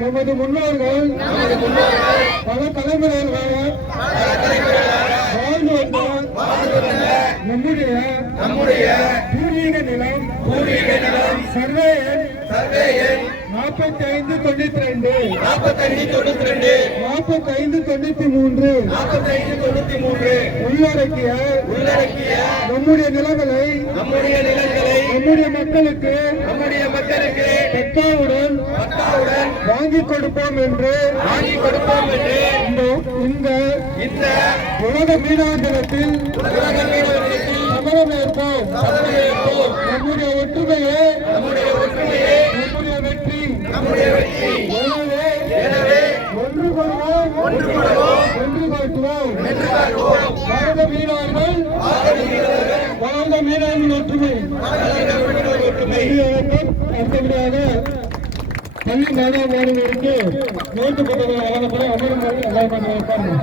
நமது முன்னோர்கள் பல தலைமுறைகளாக வாழ்ந்து வந்த நம்முடைய நம்முடைய பூர்வீக நிலம் பூர்வீக நிலம் சர்வே எண் நாற்பத்தி ஐந்து தொண்ணூத்தி ரெண்டு. நாற்பத்தஞ்சு தொண்ணூத்தி ரெண்டு. நாற்பத்தி ஐந்து தொண்ணூத்தி மூன்று. நாற்பத்தைந்து தொண்ணூத்தி மூன்று. உள்ளடக்கிய உள்ளடக்கிய நம்முடைய நிலங்களை நம்முடைய நிலங்களை நம்முடைய மக்களுக்கு நம்முடைய மக்களுக்கு பட்டாவுடன் பட்டாவுடன் வாங்கி கொடுப்போம் என்று வாங்கி கொடுப்போம் என்று இந்த- இந்த உலக மீனவர் தினத்தில் உலக மீனவர்களுக்கு சமரமேற்போம் சமரமேற்போம். நம்முடைய ஒற்றுமையே நம்முடைய ஒற்றுமையே நம்முடைய வெற்றி. நம்முடைய வெற்றி. எனவே எனவே ஒன்று கொள்வோம். ஒன்று கொள்வோம். ஒன்று காட்டுவோம். வென்று காட்டுவோம். பாரத மீனவர்கள். பாரத மீனவர்கள். ஒற்றுமை. ஒற்றுமை. அடுத்தபடியாக பள்ளி மாணவ மாணவர்களுக்கு நோட்டு புத்தகங்கள் வழங்கப்பட அமரும் எல்லாரும்